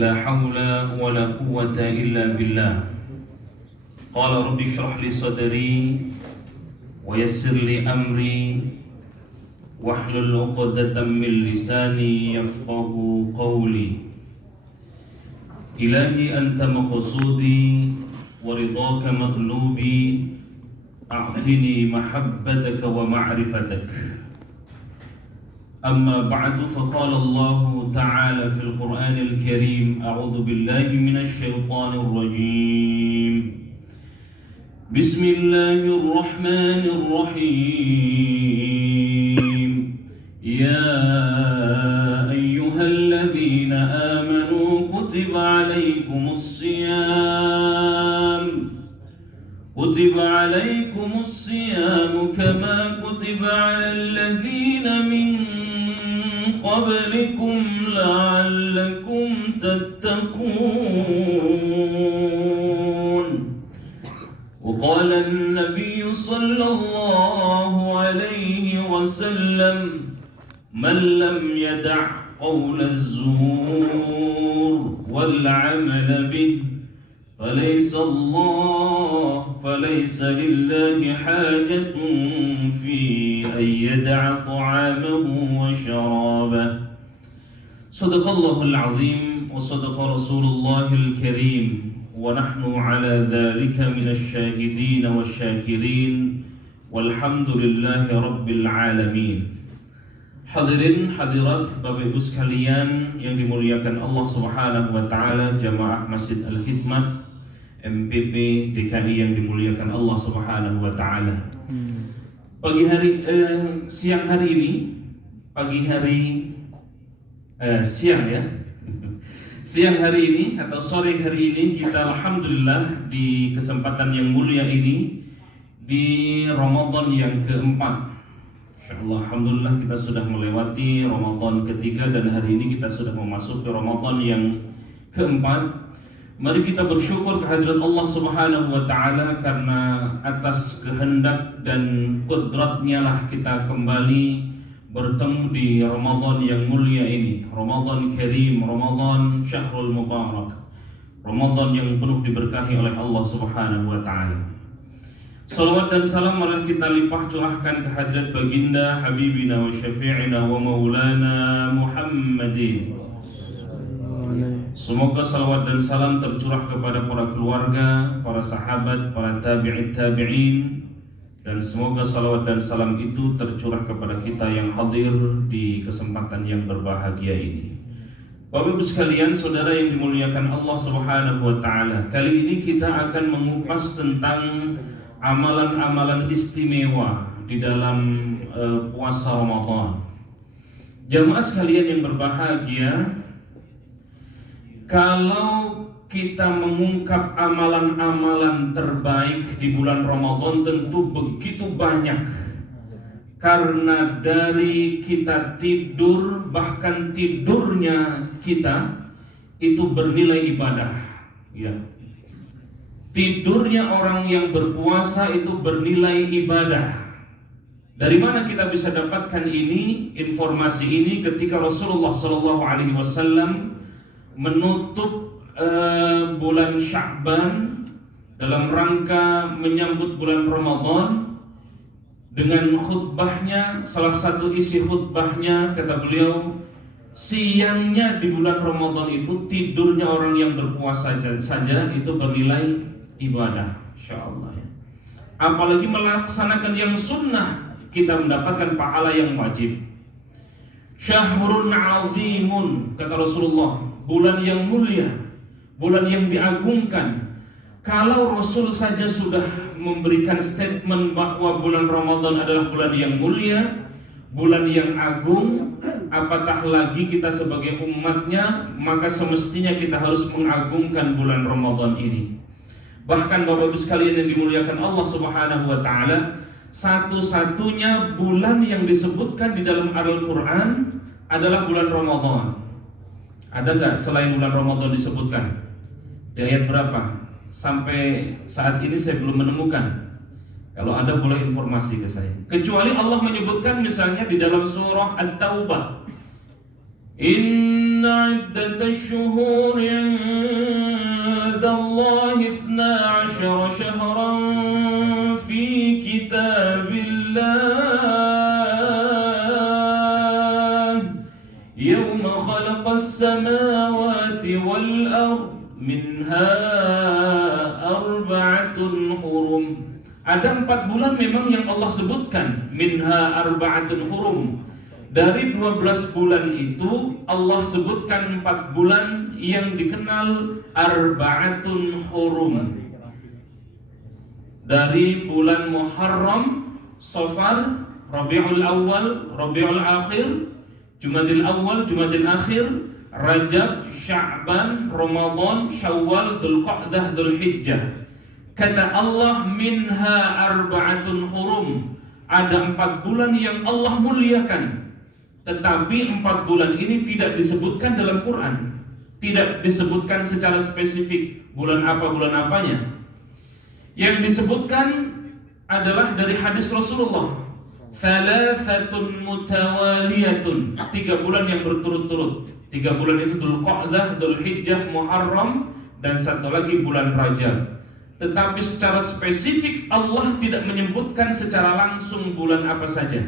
لا حول ولا قوة إلا بالله. قال رب اشرح لي صدري ويسر لي أمري واحلل عقدة من لساني يفقه قولي. إلهي أنت مقصودي ورضاك مطلوبي، أعطني محبتك ومعرفتك. أما بعد، فقال الله تعالى في القرآن الكريم: أعوذ بالله من الشيطان الرجيم. بسم الله الرحمن الرحيم. يا أيها الذين آمنوا كتب عليكم الصيام كما كتب على الذين من قبلكم لعلكم تتقون. وقال النبي صلى الله عليه وسلم: من لم يدع قول الزور والعمل به فليس لله حاجة في أن يدع طعامه وشرابه. صدق الله العظيم وصدق رسول الله الكريم، ونحن على ذلك من الشاهدين والشاكرين، والحمد لله رب العالمين. Hadirin hadirat Bapak Ibu sekalian yang dimuliakan Allah Subhanahu wa taala, jamaah Masjid Al-Hikmah MPP DKI yang dimuliakan Allah Subhanahu wa taala. Siang hari ini atau sore hari ini kita alhamdulillah di kesempatan yang mulia ini di Ramadan yang keempat. Insyaallah, alhamdulillah kita sudah melewati Ramadan ketiga dan hari ini kita sudah memasuki Ramadan yang keempat. Mari kita bersyukur kehadirat Allah Subhanahu wa taala, karena atas kehendak dan qudratnya lah kita kembali bertemu di Ramadan yang mulia ini. Ramadan Karim, Ramadan Syahrul Mubarak, Ramadan yang penuh diberkahi oleh Allah Subhanahu wa taala. Salawat dan salam malah kita limpah curahkan kehadirat baginda Habibina wa Syafi'ina wa Maulana Muhammadin. Semoga salawat dan salam tercurah kepada para keluarga, para sahabat, para tabi'in, dan semoga salawat dan salam itu tercurah kepada kita yang hadir di kesempatan yang berbahagia ini. Bapak Ibu sekalian, saudara yang dimuliakan Allah Subhanahu wa taala, kali ini kita akan mengupas tentang amalan-amalan istimewa di dalam puasa Ramadan. Jamaah sekalian yang berbahagia, kalau kita mengungkap amalan-amalan terbaik di bulan Ramadan tentu begitu banyak. Karena dari kita tidur, bahkan tidurnya kita itu bernilai ibadah, ya. Tidurnya orang yang berpuasa itu bernilai ibadah. Dari mana kita bisa dapatkan informasi ini ketika Rasulullah SAW menutup bulan Sya'ban dalam rangka menyambut bulan Ramadan dengan khutbahnya. Salah satu isi khutbahnya, kata beliau, siangnya di bulan Ramadan itu tidurnya orang yang berpuasa saja itu bernilai ibadah, insyaallah ya. Apalagi melaksanakan yang sunnah, kita mendapatkan pahala yang wajib. Syahrun azimun, kata Rasulullah, bulan yang mulia, bulan yang diagungkan. Kalau Rasul saja sudah memberikan statement bahwa bulan Ramadan adalah bulan yang mulia, bulan yang agung, apatah lagi kita sebagai umatnya, maka semestinya kita harus mengagungkan bulan Ramadan ini. Bahkan Bapak Ibu sekalian yang dimuliakan Allah Subhanahu wa taala, satu-satunya bulan yang disebutkan di dalam Al-Qur'an adalah bulan Ramadan. Ada nggak selain bulan Ramadan disebutkan? Di ayat berapa? Sampai saat ini saya belum menemukan. Kalau ada boleh informasi ke saya. Kecuali Allah menyebutkan misalnya di dalam surah At-Taubah, عدة الشهور عند الله 12 شهرا في كتاب الله يوم خلق السماوات والأرض منها 4 hurum. Ada 4 bulan memang yang Allah sebutkan, minha 4 hurum. Dari 12 bulan itu Allah sebutkan 4 bulan yang dikenal 4 hurum. Dari bulan Muharram, Safar, Rabiul Awal, Rabiul Akhir, Jumadil Awal, Jumadil Akhir, Rajab, Sya'ban, Ramadan, Syawal, Dzulqa'dah, Dzulhijjah. Kata Allah, minha 4 hurum. Ada 4 bulan yang Allah muliakan. Tetapi 4 bulan ini tidak disebutkan dalam Quran. Tidak disebutkan secara spesifik bulan apa, bulan apanya. Yang disebutkan adalah dari hadis Rasulullah, Thalathatun mutawaliyatun, 3 bulan yang berturut-turut. 3 bulan itu Dzulqa'dah, Dzulhijjah, Muharram, dan 1 lagi bulan Rajab. Tetapi secara spesifik Allah tidak menyebutkan secara langsung bulan apa saja.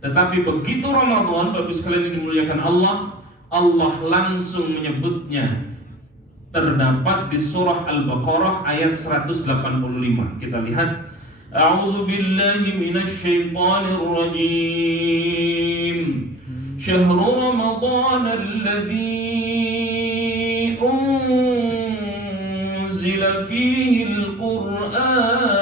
Tetapi begitu Ramadan, Bapak sekalian yang dimuliakan Allah, Allah langsung menyebutnya. Terdapat di surah Al-Baqarah ayat 185. Kita lihat, A'udzu billahi minasy syaithanir rajim. Syahrul Ramadan alladzi unzila fihi al-Qur'an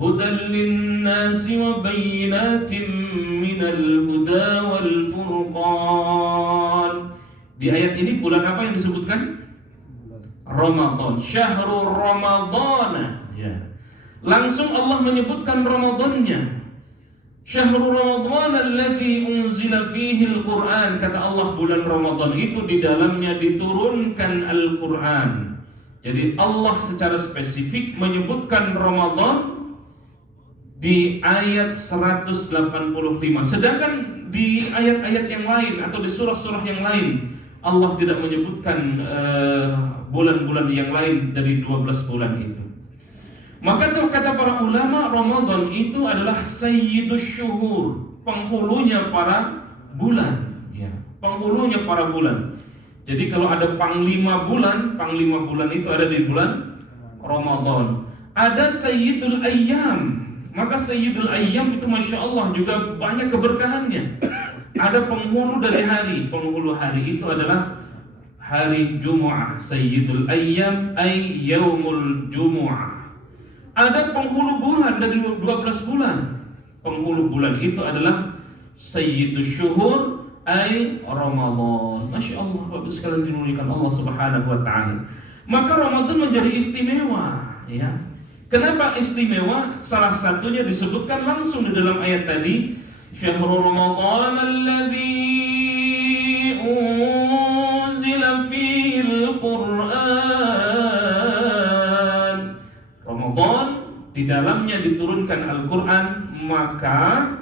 hudan lin-nasi wa bayyinatin minal huda wal furqan. Di ayat ini bulan apa yang disebutkan? Ramadan. Syahrul Ramadana. Ya. Langsung Allah menyebutkan Ramadannya. Syahrul Ramadan alladzi unzila fihi al-Qur'an. Kata Allah, bulan Ramadan itu di dalamnya diturunkan Al-Qur'an. Jadi Allah secara spesifik menyebutkan Ramadan di ayat 185. Sedangkan di ayat-ayat yang lain atau di surah-surah yang lain Allah tidak menyebutkan bulan-bulan yang lain dari 12 bulan itu. Maka kata para ulama, Ramadan itu adalah sayyidus syuhur, penghulunya para bulan, ya, penghulunya para bulan. Jadi kalau ada panglima bulan itu ada di bulan Ramadan. Ada sayyidul ayyam, maka sayyidul ayyam itu masya Allah juga banyak keberkahannya. Ada penghulu dari hari, penghulu hari itu adalah hari Jumu'ah, sayyidul ayyam ay yaumul Jumu'ah. Ada penghulu bulan dari 12 bulan. Penghulu bulan itu adalah sayyidus syuhur ay Ramadan. Masya Allah, Bapak sekalian dimuliakan Allah Subhanahu wa taala. Maka Ramadan menjadi istimewa, ya. Kenapa istimewa? Salah satunya disebutkan langsung di dalam ayat tadi, Syahrul Ramadan alladzi unzila fihil Qur'an. Ramadan di dalamnya diturunkan Al-Qur'an, maka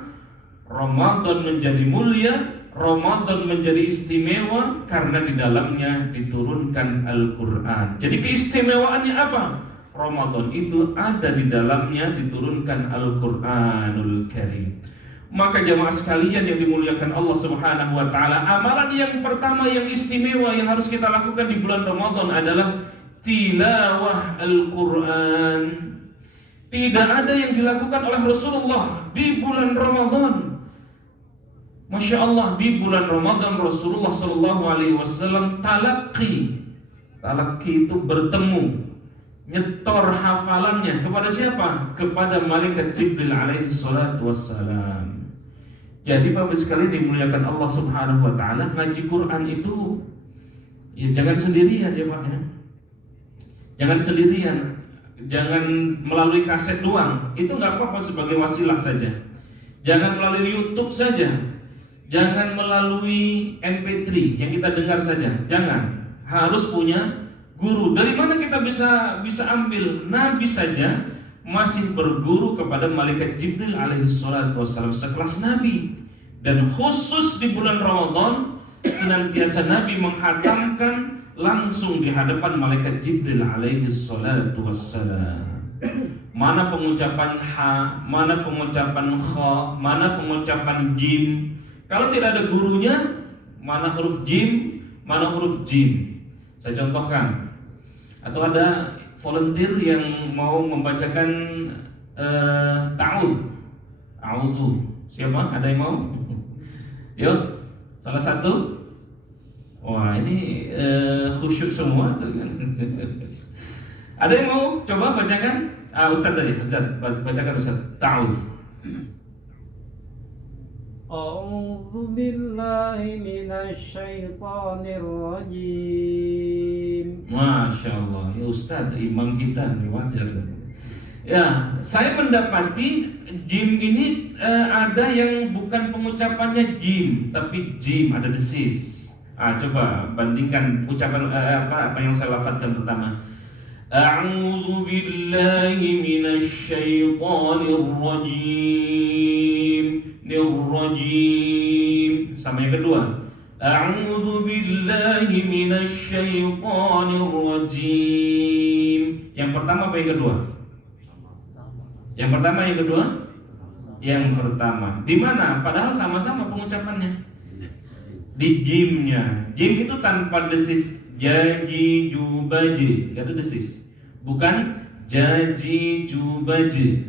Ramadan menjadi mulia, Ramadan menjadi istimewa karena di dalamnya diturunkan Al-Qur'an. Jadi keistimewaannya apa? Ramadan itu ada di dalamnya diturunkan Al-Qur'anul Karim. Maka jamaah sekalian yang dimuliakan Allah Subhanahu wa taala, amalan yang pertama yang istimewa yang harus kita lakukan di bulan Ramadan adalah tilawah Al-Qur'an. Tidak ada yang dilakukan oleh Rasulullah di bulan Ramadan. Masya Allah, di bulan Ramadan Rasulullah Sallallahu Alaihi Wasallam talaqi itu bertemu, nyetor hafalannya kepada siapa? Kepada malaikat Jibril alaihi salatu wassalam. Jadi Bapak sekalian dimuliakan Allah Subhanahu wa taala, ngaji Quran itu ya jangan sendirian ya Pak ya. Jangan sendirian, jangan melalui kaset doang. Itu enggak apa-apa sebagai wasilah saja. Jangan melalui YouTube saja. Jangan melalui MP3 yang kita dengar saja. Jangan. Harus punya guru. Dari mana kita bisa ambil? Nabi saja masih berguru kepada malaikat Jibril alaihi salatu wassalam sekelas Nabi. Dan khusus di bulan Ramadan senantiasa Nabi menghatamkan langsung di hadapan malaikat Jibril alaihi salatu wassalam. Mana pengucapan ha, mana pengucapan kha, mana pengucapan jim. Kalau tidak ada gurunya, mana huruf jim, mana huruf jim. Saya contohkan. Atau ada volunteer yang mau membacakan ta'awudz. A'udzu. Siapa? Ada yang mau? Yuk, salah satu. Wah, ini khusyuk semua tuh kan. Ada yang mau coba bacakan? Ustaz tadi, Ustaz, bacakan Ustaz. Ta'awudz. A'udzu billahi minasy syaithanir rajim. Masya Allah, ya Ustaz, imam kita nih wajar. Ya, saya mendapati jim ini ada yang bukan pengucapannya jim, tapi jim, ada desis. Coba bandingkan ucapan apa yang saya lafadzkan pertama. A'udzu billahi minasy syaithanir rajim. Nirrajim. Sama yang kedua. A'udzu billahi minasy syaithanir rajim. Yang pertama apa yang kedua? Yang pertama, yang kedua? Yang pertama. Di mana? Padahal sama-sama pengucapannya. Di jimnya. Jim itu tanpa desis. Jaji jubaji, enggak ada desis. Bukan jaji jubaji.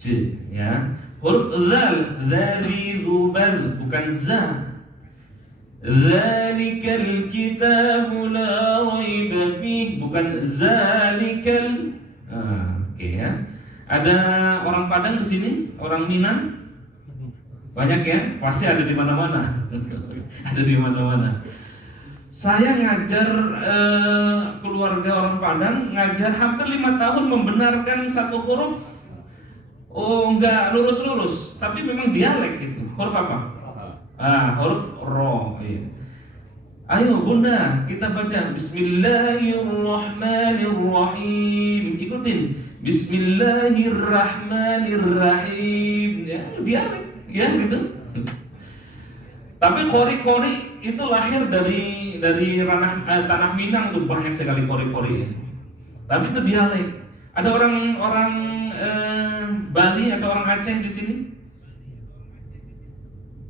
J ya. Huruf zal, zali zubal, bukan za. Zalikal kitabu la raiba fih, bukan zalikal. Oke ya. Ada orang Padang di sini, orang Minang? Banyak ya, pasti ada di mana-mana. Ada di mana-mana. Saya ngajar keluarga orang Padang, ngajar hampir 5 tahun membenarkan satu huruf. Enggak lurus-lurus, tapi memang dialek gitu. Huruf apa? Huruf ro. Iya. Ayo Bunda, kita baca Bismillahirrahmanirrahim. Ikutin. Bismillahirrahmanirrahim. Ya, dialek, ya gitu. Tapi kori-kori itu lahir dari ranah tanah Minang tuh, banyak sekali kori-kori ya. Tapi itu dialek. Ada orang Bali atau orang Aceh di sini?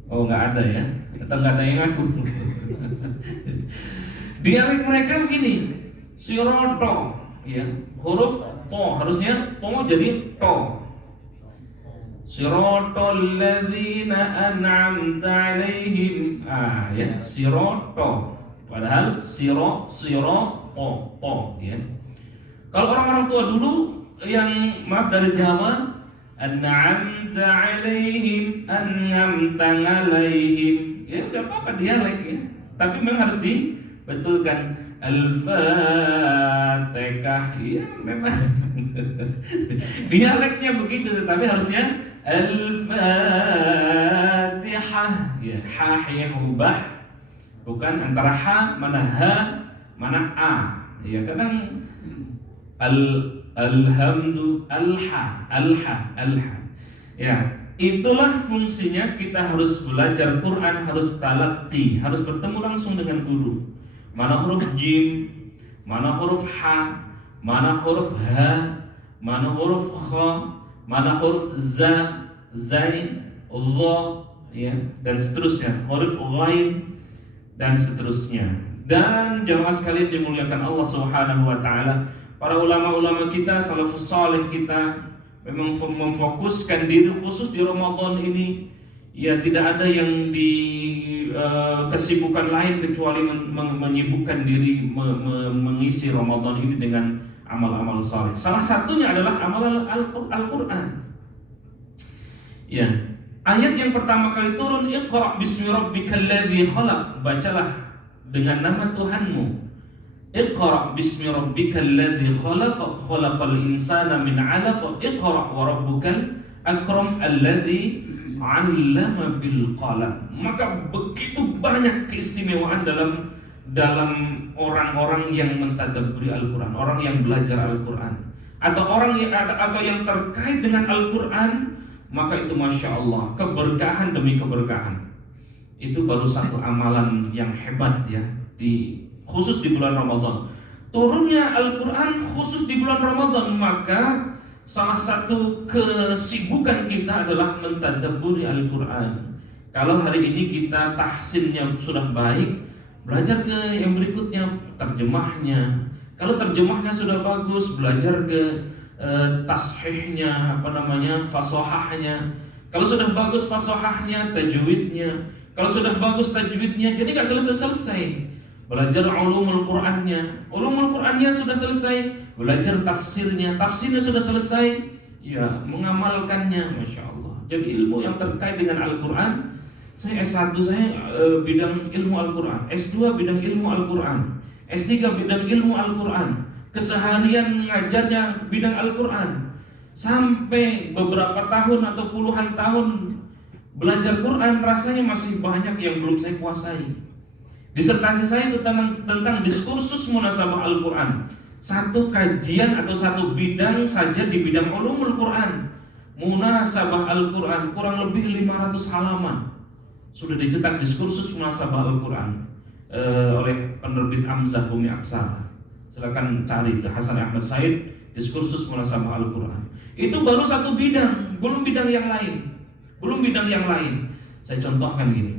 Oh, nggak ada ya? Atau nggak ada yang ngaku? Dialek mereka begini, siroto, ya, huruf to harusnya to jadi to. Siratal ladzina an'amta 'alaihim. Ya, sirato. Padahal to, ya. Kalau orang-orang tua dulu yang maaf dari Jawa, an'amta 'alaihim, an'amta 'alaihim. Ya, enggak apa-apa dialek ya. Tapi memang harus dibetulkan. Al-Fatihah. Ya, memang dialeknya begitu, tapi harusnya Al-Fatihah. Ya, ha ya ubah. Bukan antara ha mana ha mana a. Ya, kadang alhamdu alha. Ya, itulah fungsinya kita harus belajar Quran, harus talaqi, harus bertemu langsung dengan guru. Mana huruf jim, mana huruf ha, mana huruf ha, mana huruf kha, mana huruf za, zai, dha, ya, dan seterusnya, huruf ghain dan seterusnya. Dan jamaah sekalian dimuliakan Allah Subhanahu wa taala, para ulama-ulama kita, salafus saleh kita memang memfokuskan diri khusus di Ramadan ini. Ya, tidak ada yang di kesibukan lain kecuali menyibukkan diri mengisi Ramadan ini dengan amal-amal saleh. Salah satunya adalah amal Al-Qur'an. Ya, ayat yang pertama kali turun, Iqra bismi rabbikal ladzi khalaq, bacalah dengan nama Tuhanmu. Iqra bismi rabbikal ladzi khalaq, khalaqal insana min 'alaq, Iqra wa rabbukal akram alladzi 'allama bil qalam. Maka begitu banyak keistimewaan dalam orang-orang yang mentadabburi Al-Qur'an, orang yang belajar Al-Qur'an, atau orang yang terkait dengan Al-Qur'an, maka itu masya Allah keberkahan demi keberkahan. Itu baru satu amalan yang hebat ya, khusus di bulan Ramadan. Turunnya Al-Quran khusus di bulan Ramadan, maka salah satu kesibukan kita adalah mentadabburi Al-Quran. Kalau hari ini kita tahsinnya sudah baik, belajar ke yang berikutnya, terjemahnya. Kalau terjemahnya sudah bagus, belajar ke tashihnya, fasahahnya. Kalau sudah bagus fasahahnya, tajwidnya. Kalau sudah bagus tajwidnya, jadi gak selesai-selesai. Belajar ulumul Qur'annya. Ulumul Qur'annya sudah selesai, belajar tafsirnya. Tafsirnya sudah selesai, ya mengamalkannya. Masya Allah. Jadi ilmu yang terkait dengan Al-Quran. Saya S1 saya bidang ilmu Al-Quran, S2 bidang ilmu Al-Quran, S3 bidang ilmu Al-Quran. Keseharian ngajarnya bidang Al-Quran. Sampai beberapa tahun atau puluhan tahun belajar Quran, rasanya masih banyak yang belum saya kuasai. Disertasi saya itu tentang diskursus munasabah Al-Quran. Satu kajian atau satu bidang saja di bidang ulumul Quran. Munasabah Al-Quran kurang lebih 500 halaman. Sudah dicetak diskursus munasabah Al-Quran oleh penerbit Amzah Bumi Aksara. Silakan cari itu Hasan Ahmad Said, diskursus munasabah Al-Quran. Itu baru satu bidang, belum bidang yang lain. Saya contohkan gini.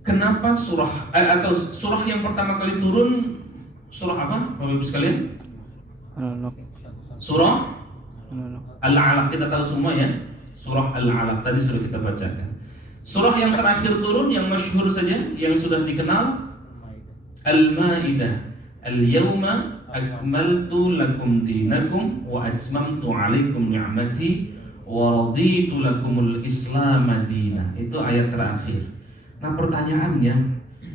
Kenapa atau surah yang pertama kali turun surah apa, Bapak Ibu sekalian? Surah Al-Alaq, kita tahu semua ya. Surah Al-Alaq tadi sudah kita bacakan. Surah yang terakhir turun yang masyhur saja, yang sudah dikenal, Al-Maidah. Al-yawma akmaltu lakum dinakum wa atmamtu alaikum ni'mati wa raditu lakumul Islam madina. Itu ayat terakhir. Nah, pertanyaannya,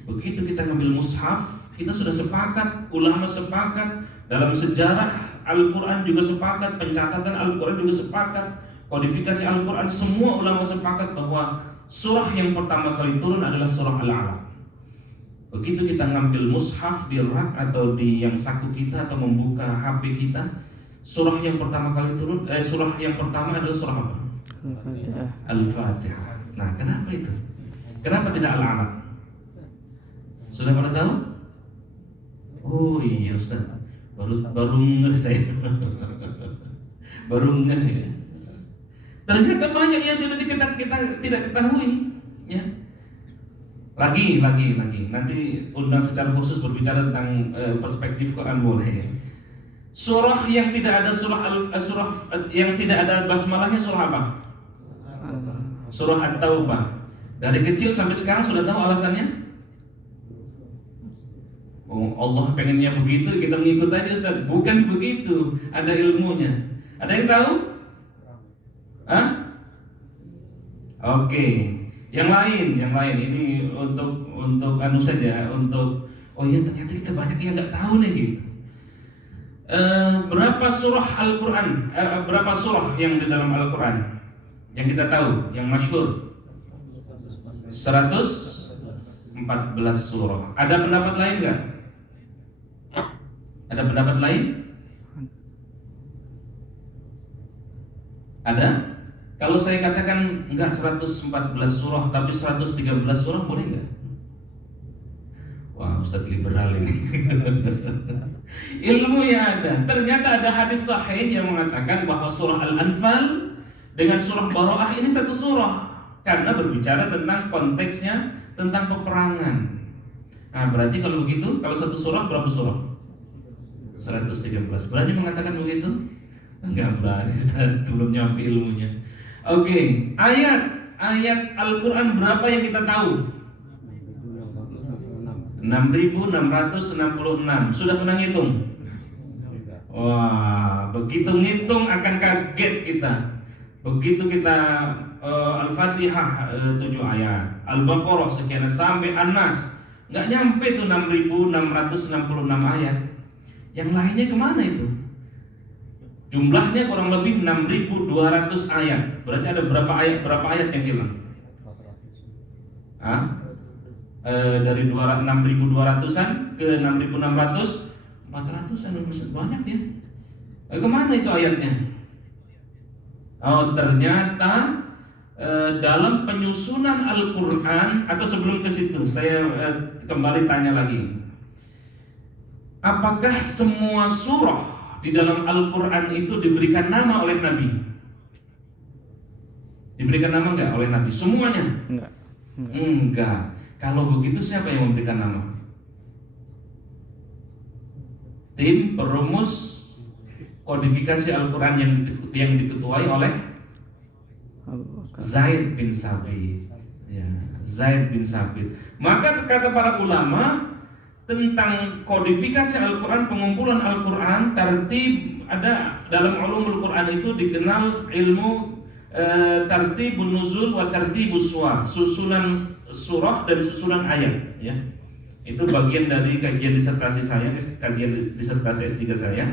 begitu kita ngambil mushaf, kita sudah sepakat, ulama sepakat, dalam sejarah Al-Quran juga sepakat, pencatatan Al-Quran juga sepakat, kodifikasi Al-Quran, semua ulama sepakat bahwa surah yang pertama kali turun adalah surah Al-Alaq. Begitu kita ngambil mushaf di rak atau di yang saku kita atau membuka HP kita, surah yang pertama kali turun, surah yang pertama adalah surah apa? Al-Fatihah. Al-Fatihah. Nah, kenapa itu? Kenapa tidak Al-Alaq? Sudah pada tahu? Oh iya Ustaz, baru ngeh saya. Baru ngeh ya. Ternyata banyak yang kita tidak ketahui, ya. Lagi. Nanti undang secara khusus berbicara tentang perspektif Quran boleh. Ya. Surah yang tidak ada surah yang tidak ada basmalahnya surah apa? Surah At-Taubah. Dari kecil sampai sekarang sudah tahu alasannya? Oh, Allah pengennya begitu, kita mengikut aja Ustaz. Bukan begitu, ada ilmunya. Ada yang tahu? Hah? Oke. Yang lain ini untuk anu saja, untuk oh iya ternyata kita banyak yang nggak tahu nih gitu. Berapa surah Al-Quran? Berapa surah yang di dalam Al-Quran? Yang kita tahu, yang masyhur 114 surah. Ada pendapat lain nggak? Ada pendapat lain? Ada? Kalau saya katakan enggak 114 surah tapi 113 surah boleh enggak? Wah, Ustaz liberal ini. Ilmu yang ada. Ternyata ada hadis sahih yang mengatakan bahwa surah Al-Anfal dengan surah Bara'ah ini satu surah karena berbicara tentang konteksnya tentang peperangan. Nah, berarti kalau begitu, kalau satu surah berapa surah? 113. Berani mengatakan begitu? Enggak berani, Ustaz, belum nyampe ilmunya. Oke, ayat Al-Quran berapa yang kita tahu? 6.666. Sudah pernah ngitung? Wah, begitu ngitung akan kaget kita. Begitu kita Al-Fatihah 7 ayat, Al-Baqarah sekian sampai An-Nas, nggak nyampe tuh 6.666 ayat. Yang lainnya kemana itu? Jumlahnya kurang lebih 6.200 ayat. Berarti ada berapa ayat yang hilang? Dari 6.200-an ke 6.600, 400-an, banyak ya. Kemana itu ayatnya? Oh, ternyata dalam penyusunan Al-Quran, atau sebelum ke situ saya kembali tanya lagi, apakah semua surah di dalam Al-Quran itu diberikan nama oleh Nabi? Diberikan nama enggak oleh Nabi? Semuanya? Enggak. Kalau begitu siapa yang memberikan nama? Tim perumus kodifikasi Al-Quran yang diketuai oleh Zaid bin Sabit. Ya, Zaid bin Sabit. Maka kata para ulama tentang kodifikasi Al-Quran, pengumpulan Al-Quran, tertib, ada dalam ulumul Quran itu dikenal ilmu tartibun nuzul wa tartibus suwar, susunan surah dan susunan ayat, ya. Itu bagian dari kajian disertasi saya, kajian disertasi S3 saya.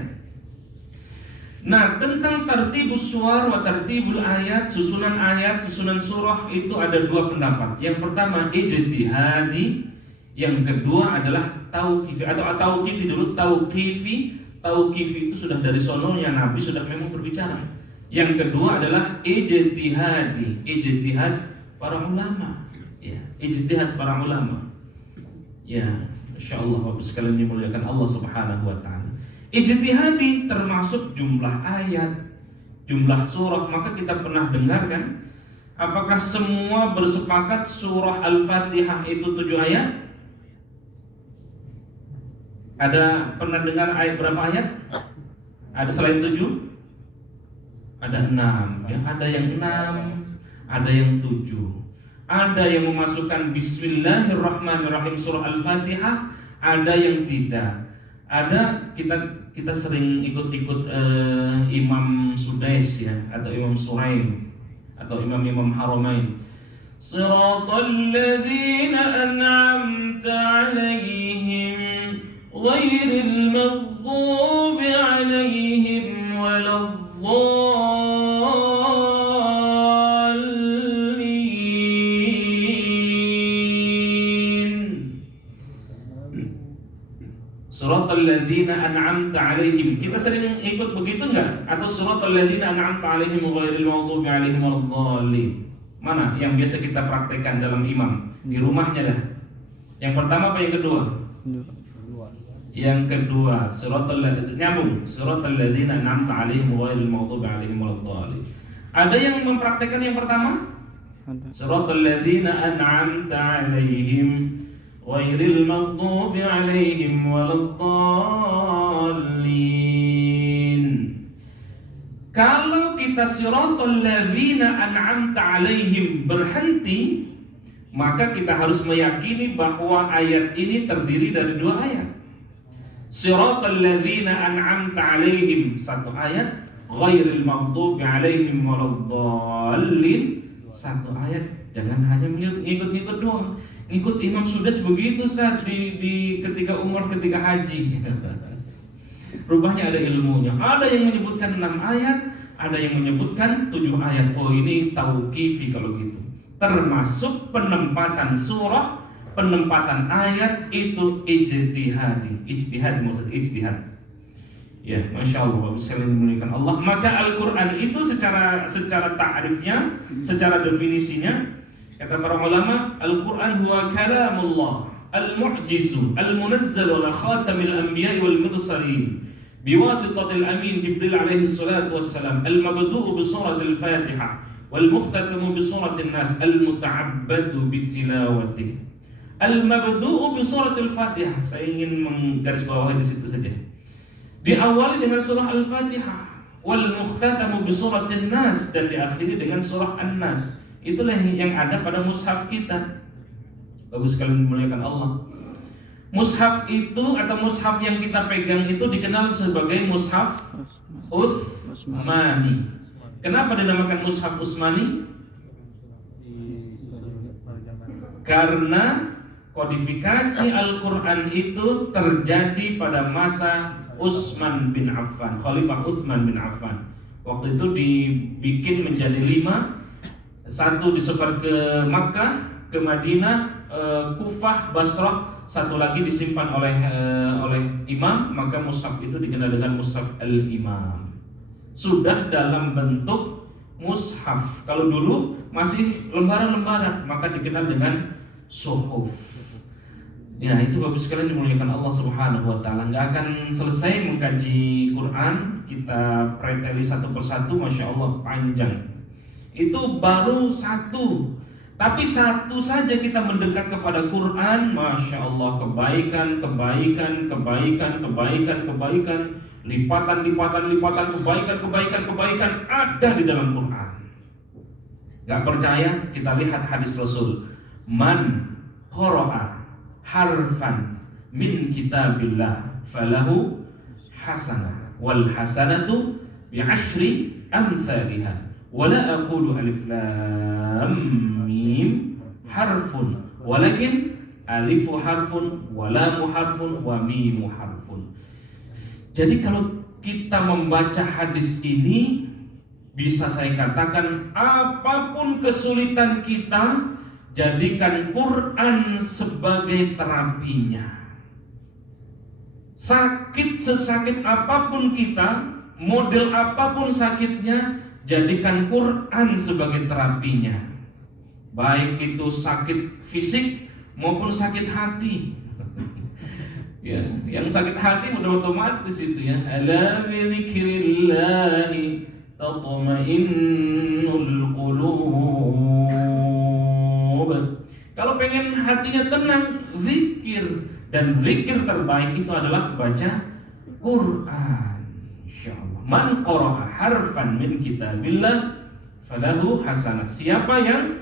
Nah, tentang tartibus suwar wa tartibul ayat, susunan surah itu ada dua pendapat. Yang pertama ijtihadi, yang kedua adalah tauqifi atau tauqifi dulu. Tauqifi itu sudah dari sononya Nabi sudah memang berbicara. Yang kedua adalah ijtihadi, ijtihad para ulama. Ya, ijtihad para ulama. Ya, insyaallah Bapak sekalian dimuliakan Allah Subhanahu wa taala. Ijtihadi termasuk jumlah ayat, jumlah surah. Maka kita pernah dengar kan, apakah semua bersepakat surah Al-Fatihah itu 7 ayat? Ada pernah dengar ayat berapa ayat? Ada selain 7? Ada 6, ya. Ada yang 6, ada yang 7. Ada yang memasukkan Bismillahirrahmanirrahim surah Al-Fatihah, ada yang tidak. Ada kita sering ikut-ikut Imam Sudais, ya, atau Imam Suraim, atau imam-imam Haramain. Shiratal ladzina an'amta 'alaihim ghairil maghdubi 'alaihim waladdallin. Shiratal ladzina an'amta 'alaihim. Kita sering ikut begitu enggak? Atau shiratal ladzina an'amta 'alaihim ghairil maghdubi 'alaihim waladdallin. Mana yang biasa kita praktekkan dalam imam? Di rumahnya dah. Yang pertama apa yang kedua? Yang kedua, shiratal ladzina, nyambung. Shiratal ladzina an'amta 'alaihim ghairil maghdubi 'alaihim waladdallin. Ada yang mempraktekkan yang pertama? Shiratal ladzina an'amta 'alaihim ghairil maghdubi 'alaihim waladdallin. Kalau kita shiratal ladzina an'amta 'alaihim berhenti, maka kita harus meyakini bahwa ayat ini terdiri dari 2 ayat. Shiratal ladzina an'amta 'alaihim 1 ayat, ghairil maghdubi 'alaihim waladdallin 1 ayat. Jangan hanya ngikut-ngikut doang. Ikut Imam Sudais begitu saat di ketika umrah, ketika haji. Rupanya ada ilmunya. Ada yang menyebutkan 6 ayat, ada yang menyebutkan 7 ayat. Oh, ini tauqifi kalau gitu. Termasuk penempatan surah, penempatan ayat itu ijtihadi. Ijtihad maksud ijtihad. Ya, Masya Allah, Bapak sekalian dimuliakan Allah. Maka Al-Quran itu secara ta'rifnya, secara definisinya, kata para ulama, Al-Quran huwa kalamullah al-mu'jizu al-munazzal ala khatamil anbiya'i wal mursalin biwasitatil amin Jibril alaihi salatu wassalam, al-mabdu'u bi suratil Fatihah wal mukhtatamu bi suratin Nas, al-muta'abbadu bi tilawatih. Al-mabdu'u bi suratil Fatihah, saya ingin menggarisbawahi di situ saja. Diawali dengan surah Al-Fatihah, wal mukhtatamu bi suratin Nas, dan diakhiri dengan surah An-Nas. Itulah yang ada pada mushaf kita. Bagus sekali dimuliakan Allah. Mushaf itu atau mushaf yang kita pegang itu dikenal sebagai mushaf Utsmani. Kenapa dinamakan mushaf Utsmani? Karena kodifikasi Al-Quran itu terjadi pada masa Utsman bin Affan, Khalifah Utsman bin Affan. Waktu itu dibikin menjadi 5. 1 disebar ke Makkah, ke Madinah, Kufah, Basrah. 1 lagi disimpan oleh imam. Maka mushaf itu dikenal dengan mushaf al-imam. Sudah dalam bentuk mushaf. Kalau dulu masih lembaran-lembaran, maka dikenal dengan suhuf. Ya, itu Bapak sekalian dimuliakan Allah Subhanahu wa taala. Enggak akan selesai mengkaji Quran, kita preteli satu persatu, Masya Allah panjang. Itu baru satu. Tapi satu saja kita mendekat kepada Quran, Masya Allah, kebaikan, lipatan, kebaikan ada di dalam Quran. Gak percaya? Kita lihat hadis Rasul. Man qara'a harfan min kitabillah falahu hasanah wal hasanatu bi'ashri amthaliha wa la aqulu alif lam mim harfun walakin alifu harfun wa lamu harfun wa mimu harfun. Jadi kalau kita membaca hadis ini, bisa saya katakan apapun kesulitan kita, jadikan Quran sebagai terapinya. Sakit sesakit apapun kita, model apapun sakitnya, jadikan Quran sebagai terapinya. Baik itu sakit fisik maupun sakit hati. Ya, yang sakit hati udah otomatis itu ya. Ala bi dzikrillahi tatma'innul qulub. Kalau pengen hatinya tenang, zikir, dan zikir terbaik itu adalah baca Quran. Insyaallah. Man qara'a harfan min kitabillah falahu hasanah. Siapa yang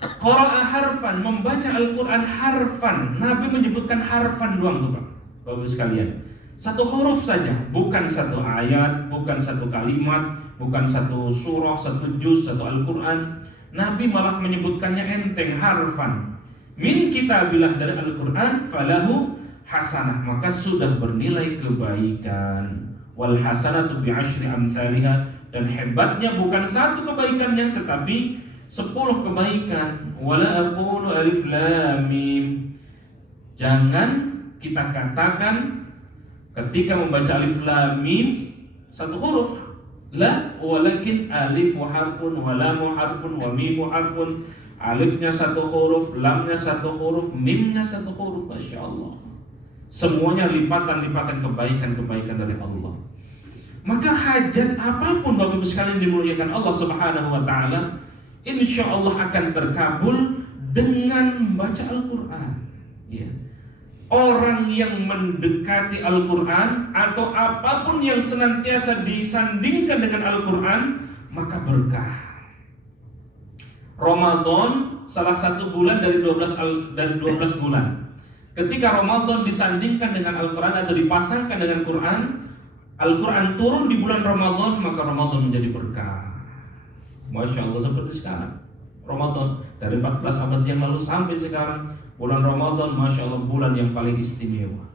qara'a harfan, membaca Al-Quran harfan. Nabi menyebutkan harfan doang tuh Pak, Bapak sekalian. Satu huruf saja, bukan satu ayat, bukan satu kalimat, bukan satu surah, satu juz, satu Al-Quran. Nabi malah menyebutkannya enteng, harfan. Min kitabillah, dari Al-Quran, falahu hasanah, maka sudah bernilai kebaikan. Wal hasanatu bi'ashri amthaliha, dan hebatnya bukan satu kebaikannya, tetapi 10 kebaikan. Wala aqulu alif lam mim. Jangan kita katakan ketika membaca alif lam mim satu huruf, la, walakin alif harfun wa lam harfun wa mim harfun. Alifnya satu huruf, lamnya satu huruf, mimnya satu huruf. Masya Allah, semuanya lipatan-lipatan kebaikan dari Allah. Maka hajat apapun Bapak Ibu sekalian dimuliakan Allah Subhanahu wa taala, insya Allah akan terkabul dengan membaca Al-Quran. Ya. Orang yang mendekati Al-Quran atau apapun yang senantiasa disandingkan dengan Al-Quran, maka berkah. Ramadan salah satu bulan dari 12 bulan. Ketika Ramadan disandingkan dengan Al-Quran atau dipasangkan dengan Quran, Al-Quran turun di bulan Ramadan, maka Ramadan menjadi berkah. Masya Allah, seperti sekarang Ramadan dari 14 abad yang lalu sampai sekarang, bulan Ramadan, Masya Allah, bulan yang paling istimewa.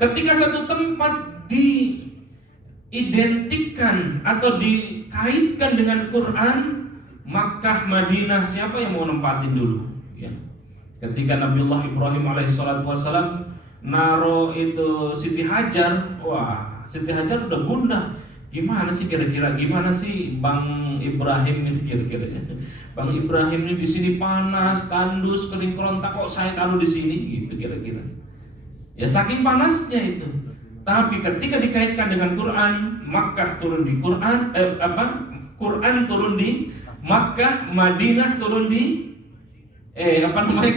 Ketika satu tempat diidentikan atau dikaitkan dengan Quran, Makkah, Madinah, siapa yang mau nempatin dulu? Ya. Ketika Nabiullah Ibrahim alaihissalam naro itu Siti Hajar, wah, Siti Hajar udah gundah. Gimana sih kira-kira? Gimana sih Bang Ibrahim itu kira-kira? Bang Ibrahim ini di sini panas, tandus, kering kerontak, kok saya taruh di sini gitu kira-kira. Ya saking panasnya itu. Tapi ketika dikaitkan dengan Quran, Makkah turun di Quran, Quran turun di Makkah, Madinah turun di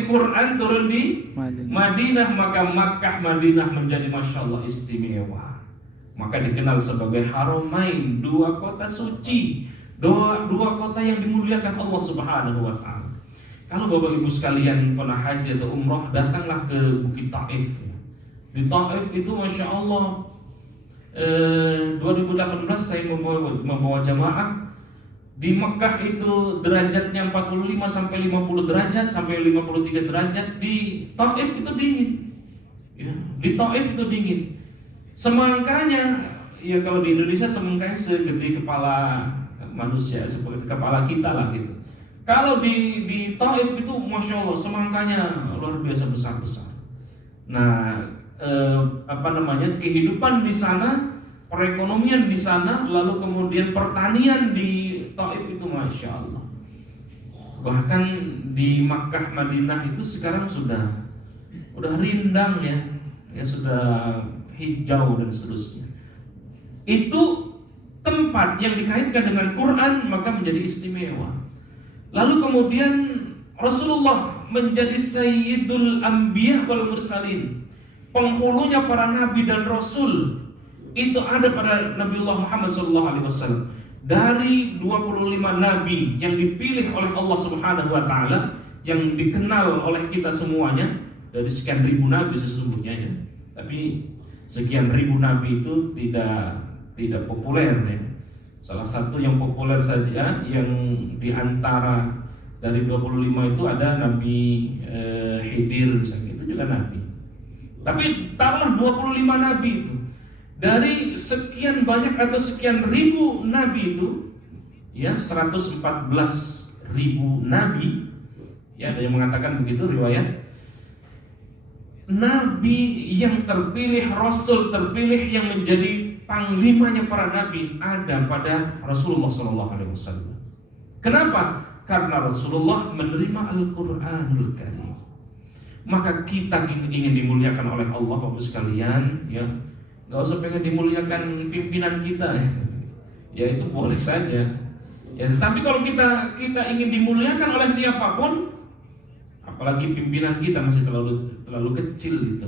Quran turun di Madinah, maka Makkah, Madinah menjadi Masya Allah istimewa. Maka dikenal sebagai Haramain, dua kota suci, dua kota yang dimuliakan Allah Subhanahu wa taala. Kalau Bapak Ibu sekalian pernah haji atau umrah, datanglah ke Bukit Taif. Di Taif itu Masya Allah, 2018 saya membawa jamaah. Di Mekah itu derajatnya 45 sampai 50 derajat sampai 53 derajat. Di Taif itu dingin. Ya, di Taif itu dingin. Semangkanya, ya kalau di Indonesia semangkanya segede kepala manusia, seperti kepala kita lah gitu. Kalau di Taif itu Masya Allah semangkanya luar biasa besar-besar. Nah, kehidupan di sana, perekonomian di sana, lalu kemudian pertanian di Taif itu Masya Allah. Bahkan di Makkah Madinah itu sekarang sudah rindang ya sudah hijau dan seterusnya. Itu tempat yang dikaitkan dengan Quran maka menjadi istimewa. Lalu kemudian Rasulullah menjadi Sayyidul Anbiya wal Mursalin, penghulunya para nabi dan rasul. Itu ada pada Nabiullah Muhammad SAW. Dari 25 nabi yang dipilih oleh Allah Subhanahu wa taala, yang dikenal oleh kita semuanya, dari sekian ribu nabi sesungguhnya ya. Tapi sekian ribu nabi itu tidak populer ya. Salah satu yang populer saja yang diantara dari 25 itu ada Nabi Khidir misalnya, itu juga nabi. Tapi taruhlah 25 nabi itu. Dari sekian banyak atau sekian ribu nabi itu ya 114 ribu nabi ya, ada yang mengatakan begitu riwayat. Nabi yang terpilih, rasul terpilih yang menjadi panglimanya para nabi ada pada Rasulullah SAW. Kenapa? Karena Rasulullah menerima Al-Quranul Karim. Maka kita ingin dimuliakan oleh Allah, Bapak sekalian ya. Gak usah pengen dimuliakan pimpinan kita ya itu boleh saja ya, tapi kalau kita ingin dimuliakan oleh siapapun, apalagi pimpinan kita masih terlalu kecil gitu.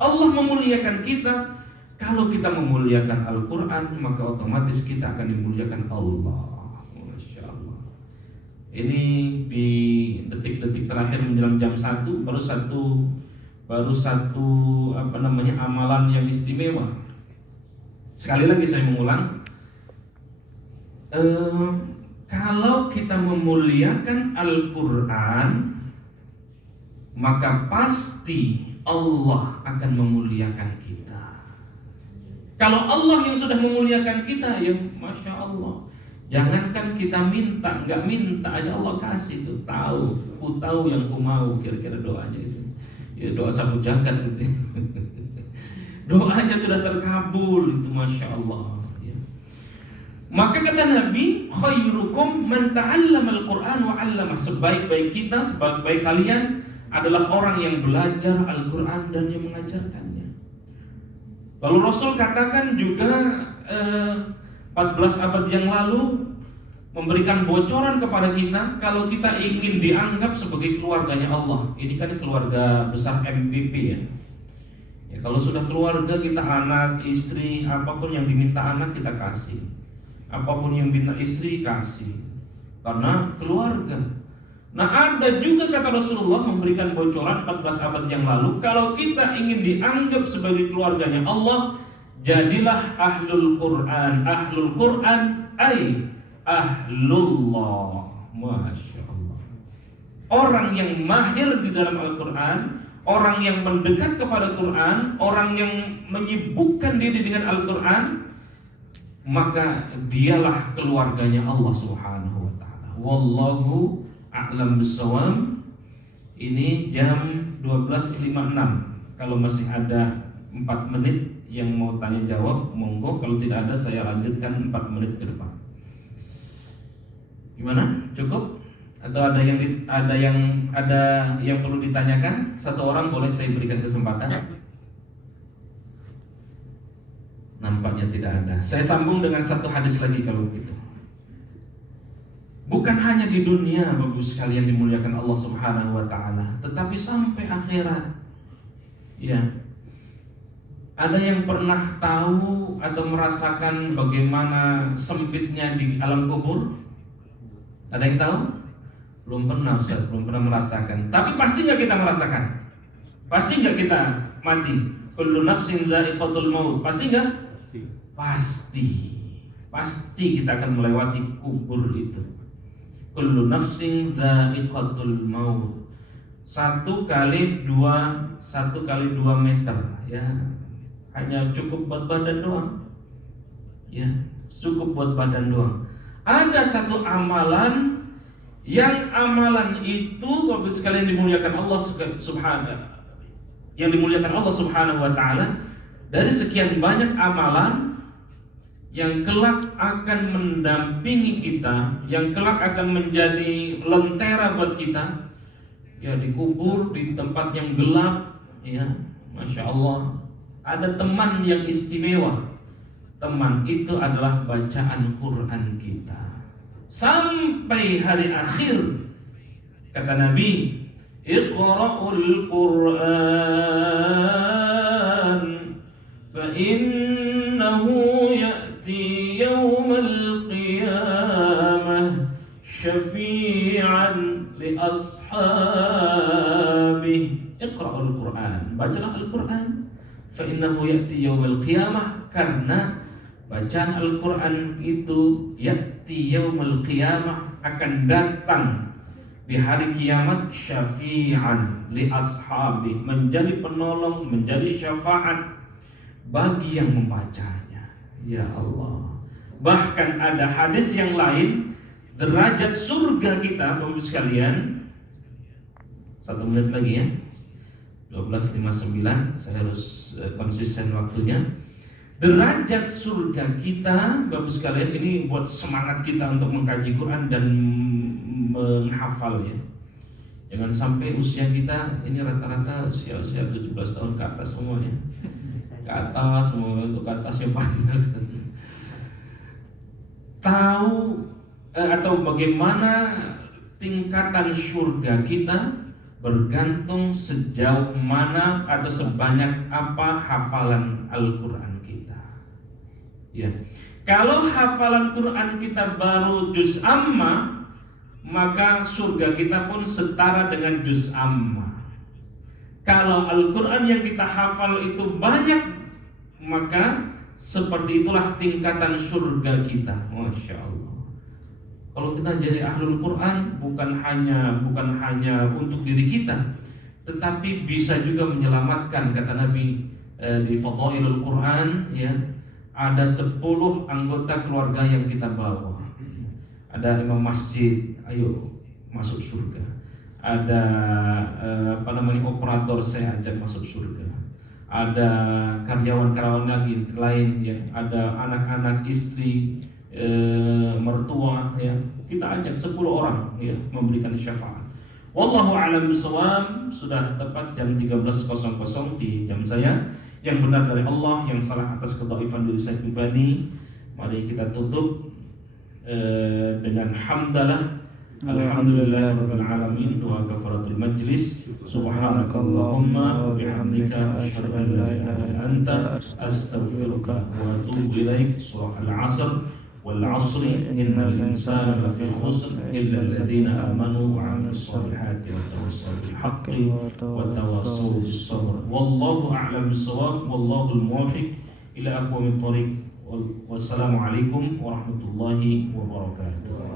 Allah memuliakan kita kalau kita memuliakan Al-Quran, maka otomatis kita akan dimuliakan Allah. Masya Allah. Ini di detik-detik terakhir menjelang jam 1 baru satu amalan yang istimewa. Sekali lagi saya mengulang, kalau kita memuliakan Al-Quran, maka pasti Allah akan memuliakan kita. Kalau Allah yang sudah memuliakan kita, ya Masya Allah. Jangankan kita minta, nggak minta aja Allah kasih tuh. Ku tahu yang ku mau, kira-kira doanya itu. Ya doa sabu jagat gitu. Doanya sudah terkabul itu Masya Allah ya. Maka kata Nabi, khairukum man ta'allama al-Quran wa 'allama. Sebaik-baik kita, sebaik-baik kalian adalah orang yang belajar Al-Quran dan yang mengajarkannya. Lalu Rasul katakan juga 14 abad yang lalu memberikan bocoran kepada kita kalau kita ingin dianggap sebagai keluarganya Allah. Ini kan keluarga besar MVP ya. Ya kalau sudah keluarga kita, anak, istri, apapun yang diminta anak kita kasih. Apapun yang diminta istri kasih. Karena keluarga. Nah ada juga kata Rasulullah memberikan bocoran 14 abad yang lalu, kalau kita ingin dianggap sebagai keluarganya Allah, jadilah ahlul Quran. Ahlul Quran ay ahlullah. Masya Allah. Orang yang mahir di dalam Al-Quran, orang yang mendekat kepada Quran, orang yang menyibukkan diri dengan Al-Quran, maka dialah keluarganya Allah Subhanahu wa ta'ala. Wallahu a'lam bissawab. Ini jam 12.56. Kalau masih ada 4 menit yang mau tanya jawab, monggo. Kalau tidak ada saya lanjutkan 4 menit ke depan. Gimana? Cukup? Atau ada yang perlu ditanyakan? Satu orang boleh saya berikan kesempatan. Nampaknya tidak ada. Saya sambung dengan satu hadis lagi kalau begitu. Bukan hanya di dunia Bapak sekalian dimuliakan Allah Subhanahu wa ta'ala, tetapi sampai akhirat. Ya. Ada yang pernah tahu atau merasakan bagaimana sempitnya di alam kubur? Ada yang tahu? Belum pernah Ustaz, belum pernah merasakan. Tapi pasti nggak kita merasakan? Pasti nggak kita mati? Kullu nafsin dha'iqatul maut. Pasti nggak? Pasti. Pasti kita akan melewati kubur itu. Kullu nafsin dha'iqatul maut. 1 kali 2 meter ya. Hanya cukup buat badan doang. Ya, cukup buat badan doang. Ada satu amalan yang amalan itu Bapak sekalian dimuliakan Allah Subhanahu, yang dimuliakan Allah Subhanahu wa ta'ala. Dari sekian banyak amalan yang kelak akan mendampingi kita, yang kelak akan menjadi lentera buat kita, ya dikubur di tempat yang gelap, ya, Masya Allah, ada teman yang istimewa. Teman itu adalah bacaan Quran kita sampai hari akhir. Kata Nabi, Iqra'ul Quran fa innahu ya'ti yawmal qiyamah syafi'an li ashabih. Iqra'ul Quran, bacalah Al-Quran, fa innahu ya'ti yawmal qiyamah, karena bacaan Al-Quran itu ya'ti yawmal qiyamah, akan datang di hari kiamat, syafi'an li ashabi, menjadi penolong, menjadi syafaat bagi yang membacanya. Ya Allah. Bahkan ada hadis yang lain, derajat surga kita, Bapak sekalian, 1 menit lagi ya, 12:59, saya harus konsisten waktunya. Derajat surga kita, Bapak sekalian, ini buat semangat kita untuk mengkaji Quran dan menghafal ya. Jangan sampai usia kita ini rata-rata usia 17 tahun ke atas semuanya. Ke atas semua, untuk ke atasnya banyak. Tahu atau bagaimana tingkatan surga kita bergantung sejauh mana atau sebanyak apa hafalan Al-Quran kita. Ya. Kalau hafalan Quran kita baru juz amma, maka surga kita pun setara dengan juz amma. Kalau Al-Quran yang kita hafal itu banyak, maka seperti itulah tingkatan surga kita. Masya Allah. Kalau kita jadi ahlul Quran, bukan hanya untuk diri kita, tetapi bisa juga menyelamatkan. Kata Nabi di Fadailul Quran, ya, ada 10 anggota keluarga yang kita bawa. Ada imam masjid, ayo masuk surga. Ada operator, saya ajak masuk surga. Ada karyawan-karyawan lagi lain, ya. Ada anak-anak, istri, mertua, ya. Kita ajak 10 orang, ya, memberikan syafaat. Wallahu a'lam bishawab. Sudah tepat jam 13.00 di jam saya. Yang benar dari Allah, yang salah atas kedhaifan diri saya pribadi. Mari kita tutup dengan hamdalah, alhamdulillahirabbil alamin wa kafaratul majlis, subhanakallahumma wa bihamdika asyhadu an la ilaha illa anta astaghfiruka wa atubu ilaik. Surah Al-'Asr wal 'asri innal insana lafi khusr illa alladziina amanu wa 'amilus shalihati wa tawassaw bil haqqi wa tawassaw bis sabr. Wallahu a'lam bis-shawab, wallahu al-muwaffiq ila aqwamit thoriq. Wassalamualaikum warahmatullahi wabarakatuh.